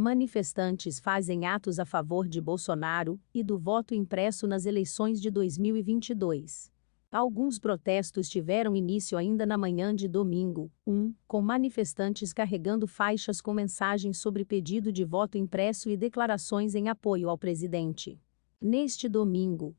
Manifestantes fazem atos a favor de Bolsonaro e do voto impresso nas eleições de 2022. Alguns protestos tiveram início ainda na manhã de domingo, com manifestantes carregando faixas com mensagens sobre pedido de voto impresso e declarações em apoio ao presidente. Neste domingo,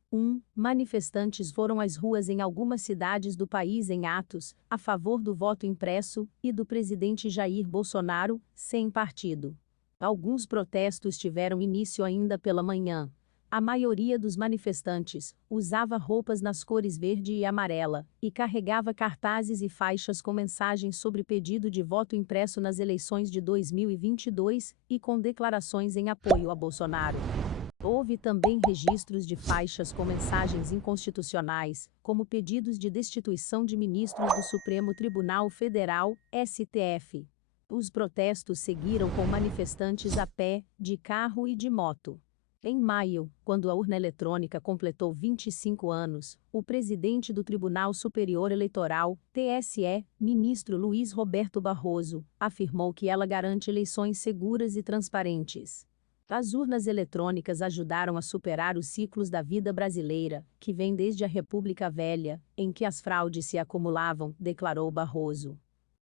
manifestantes foram às ruas em algumas cidades do país em atos a favor do voto impresso e do presidente Jair Bolsonaro, sem partido. Alguns protestos tiveram início ainda pela manhã. A maioria dos manifestantes usava roupas nas cores verde e amarela e carregava cartazes e faixas com mensagens sobre pedido de voto impresso nas eleições de 2022 e com declarações em apoio a Bolsonaro. Houve também registros de faixas com mensagens inconstitucionais, como pedidos de destituição de ministros do Supremo Tribunal Federal, STF. Os protestos seguiram com manifestantes a pé, de carro e de moto. Em maio, quando a urna eletrônica completou 25 anos, o presidente do Tribunal Superior Eleitoral, TSE, ministro Luiz Roberto Barroso, afirmou que ela garante eleições seguras e transparentes. As urnas eletrônicas ajudaram a superar os ciclos da vida brasileira, que vem desde a República Velha, em que as fraudes se acumulavam, declarou Barroso.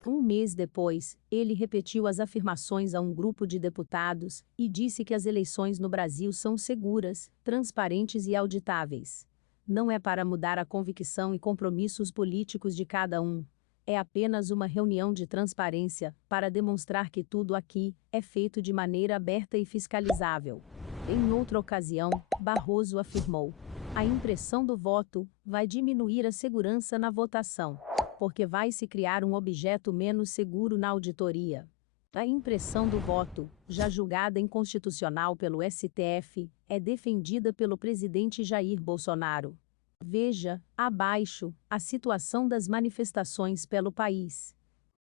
Um mês depois, ele repetiu as afirmações a um grupo de deputados e disse que as eleições no Brasil são seguras, transparentes e auditáveis. Não é para mudar a convicção e compromissos políticos de cada um. É apenas uma reunião de transparência para demonstrar que tudo aqui é feito de maneira aberta e fiscalizável. Em outra ocasião, Barroso afirmou: a impressão do voto vai diminuir a segurança na votação, porque vai se criar um objeto menos seguro na auditoria. A impressão do voto, já julgada inconstitucional pelo STF, é defendida pelo presidente Jair Bolsonaro. Veja, abaixo, a situação das manifestações pelo país.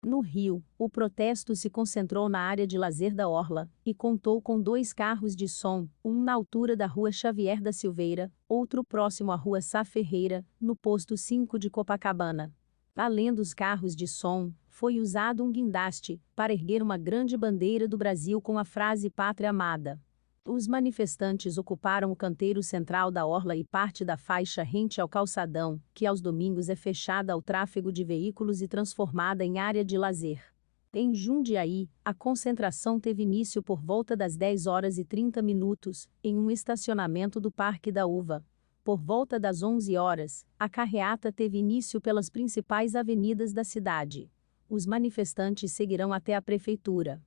No Rio, o protesto se concentrou na área de lazer da Orla e contou com 2 carros de som, um na altura da Rua Xavier da Silveira, outro próximo à Rua Sá Ferreira, no posto 5 de Copacabana. Além dos carros de som, foi usado um guindaste para erguer uma grande bandeira do Brasil com a frase Pátria Amada. Os manifestantes ocuparam o canteiro central da Orla e parte da faixa rente ao calçadão, que aos domingos é fechada ao tráfego de veículos e transformada em área de lazer. Em Jundiaí, a concentração teve início por volta das 10h30, em um estacionamento do Parque da Uva. Por volta das 11h, a carreata teve início pelas principais avenidas da cidade. Os manifestantes seguirão até a prefeitura.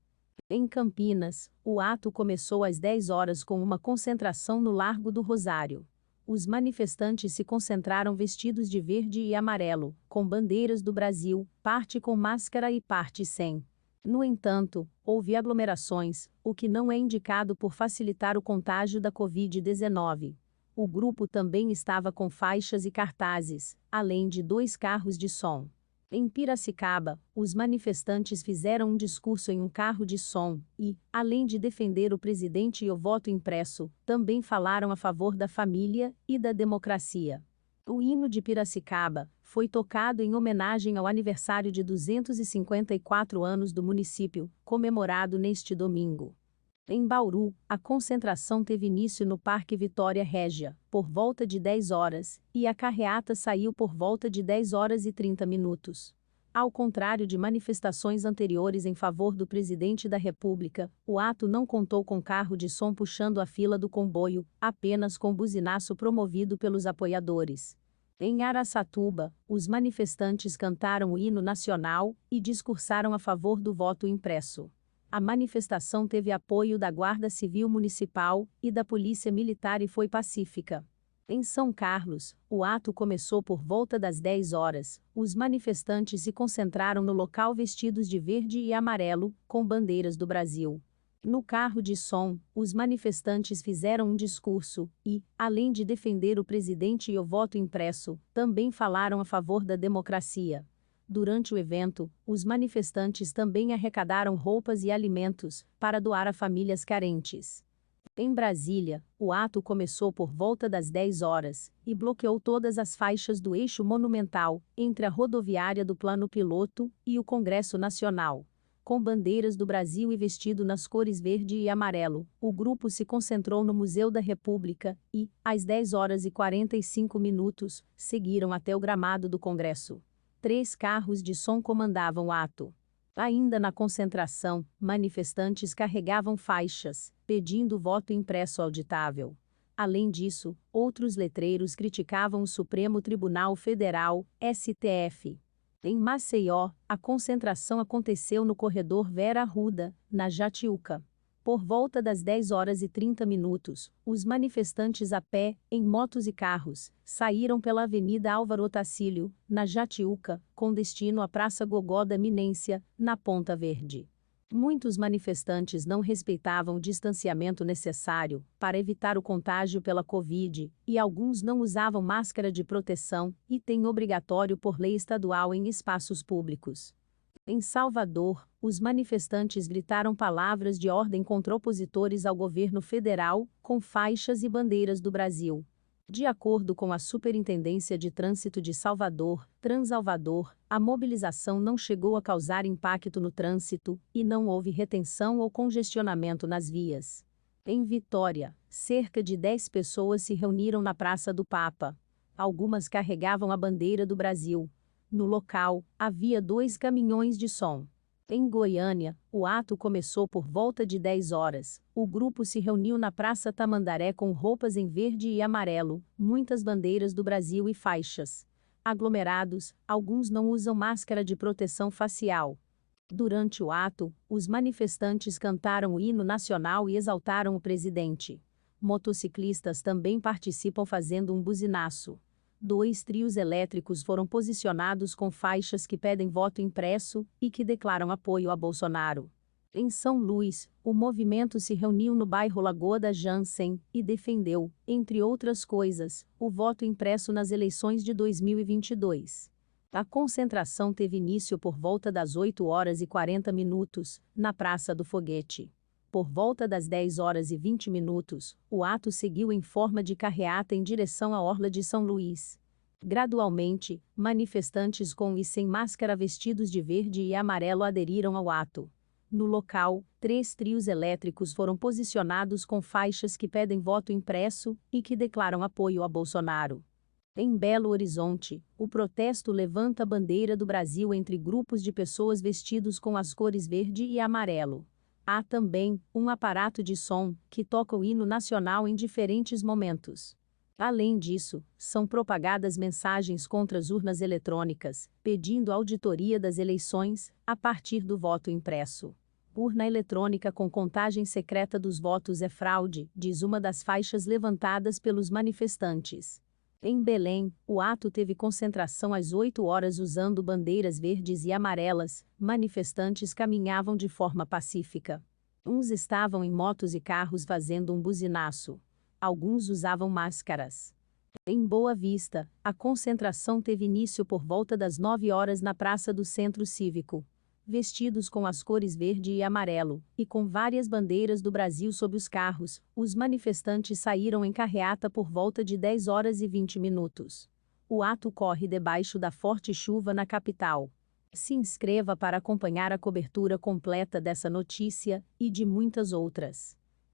Em Campinas, o ato começou às 10h com uma concentração no Largo do Rosário. Os manifestantes se concentraram vestidos de verde e amarelo, com bandeiras do Brasil, parte com máscara e parte sem. No entanto, houve aglomerações, o que não é indicado por facilitar o contágio da Covid-19. O grupo também estava com faixas e cartazes, além de 2 carros de som. Em Piracicaba, os manifestantes fizeram um discurso em um carro de som e, além de defender o presidente e o voto impresso, também falaram a favor da família e da democracia. O hino de Piracicaba foi tocado em homenagem ao aniversário de 254 anos do município, comemorado neste domingo. Em Bauru, a concentração teve início no Parque Vitória Régia, por volta de 10h, e a carreata saiu por volta de 10h30. Ao contrário de manifestações anteriores em favor do presidente da República, o ato não contou com carro de som puxando a fila do comboio, apenas com buzinaço promovido pelos apoiadores. Em Araçatuba, os manifestantes cantaram o hino nacional e discursaram a favor do voto impresso. A manifestação teve apoio da Guarda Civil Municipal e da Polícia Militar e foi pacífica. Em São Carlos, o ato começou por volta das 10h. Os manifestantes se concentraram no local vestidos de verde e amarelo, com bandeiras do Brasil. No carro de som, os manifestantes fizeram um discurso e, além de defender o presidente e o voto impresso, também falaram a favor da democracia. Durante o evento, os manifestantes também arrecadaram roupas e alimentos para doar a famílias carentes. Em Brasília, o ato começou por volta das 10h e bloqueou todas as faixas do eixo monumental entre a rodoviária do Plano Piloto e o Congresso Nacional. com bandeiras do Brasil e vestido nas cores verde e amarelo. O grupo se concentrou no Museu da República e, às 10h45, seguiram até o gramado do Congresso. 3 carros de som comandavam o ato. Ainda na concentração, manifestantes carregavam faixas, pedindo voto impresso auditável. Além disso, outros letreiros criticavam o Supremo Tribunal Federal, STF. Em Maceió, a concentração aconteceu no corredor Vera Arruda, na Jatiuca. Por volta das 10h30, os manifestantes a pé, em motos e carros, saíram pela Avenida Álvaro Otacílio, na Jatiuca, com destino à Praça Gogó da Eminência, na Ponta Verde. Muitos manifestantes não respeitavam o distanciamento necessário para evitar o contágio pela Covid, e alguns não usavam máscara de proteção, item obrigatório por lei estadual em espaços públicos. Em Salvador, os manifestantes gritaram palavras de ordem contra opositores ao governo federal, com faixas e bandeiras do Brasil. De acordo com a Superintendência de Trânsito de Salvador, Transalvador, a mobilização não chegou a causar impacto no trânsito e não houve retenção ou congestionamento nas vias. Em Vitória, cerca de 10 pessoas se reuniram na Praça do Papa. Algumas carregavam a bandeira do Brasil. No local, havia 2 caminhões de som. Em Goiânia, o ato começou por volta de 10 horas. O grupo se reuniu na Praça Tamandaré com roupas em verde e amarelo, muitas bandeiras do Brasil e faixas. Aglomerados, alguns não usam máscara de proteção facial. Durante o ato, os manifestantes cantaram o hino nacional e exaltaram o presidente. Motociclistas também participam fazendo um buzinaço. 2 trios elétricos foram posicionados com faixas que pedem voto impresso e que declaram apoio a Bolsonaro. Em São Luís, o movimento se reuniu no bairro Lagoa da Jansen e defendeu, entre outras coisas, o voto impresso nas eleições de 2022. A concentração teve início por volta das 8h40, na Praça do Foguete. Por volta das 10h20, o ato seguiu em forma de carreata em direção à Orla de São Luís. Gradualmente, manifestantes com e sem máscara vestidos de verde e amarelo aderiram ao ato. No local, 3 trios elétricos foram posicionados com faixas que pedem voto impresso e que declaram apoio a Bolsonaro. Em Belo Horizonte, o protesto levanta a bandeira do Brasil entre grupos de pessoas vestidos com as cores verde e amarelo. Há também um aparato de som que toca o hino nacional em diferentes momentos. Além disso, são propagadas mensagens contra as urnas eletrônicas, pedindo auditoria das eleições, a partir do voto impresso. Urna eletrônica com contagem secreta dos votos é fraude, diz uma das faixas levantadas pelos manifestantes. Em Belém, o ato teve concentração às 8 horas usando bandeiras verdes e amarelas. Manifestantes caminhavam de forma pacífica. Uns estavam em motos e carros fazendo um buzinaço. Alguns usavam máscaras. Em Boa Vista, a concentração teve início por volta das 9 horas na Praça do Centro Cívico. Vestidos com as cores verde e amarelo, e com várias bandeiras do Brasil sob os carros, os manifestantes saíram em carreata por volta de 10h20. O ato corre debaixo da forte chuva na capital. Se inscreva para acompanhar a cobertura completa dessa notícia, e de muitas outras.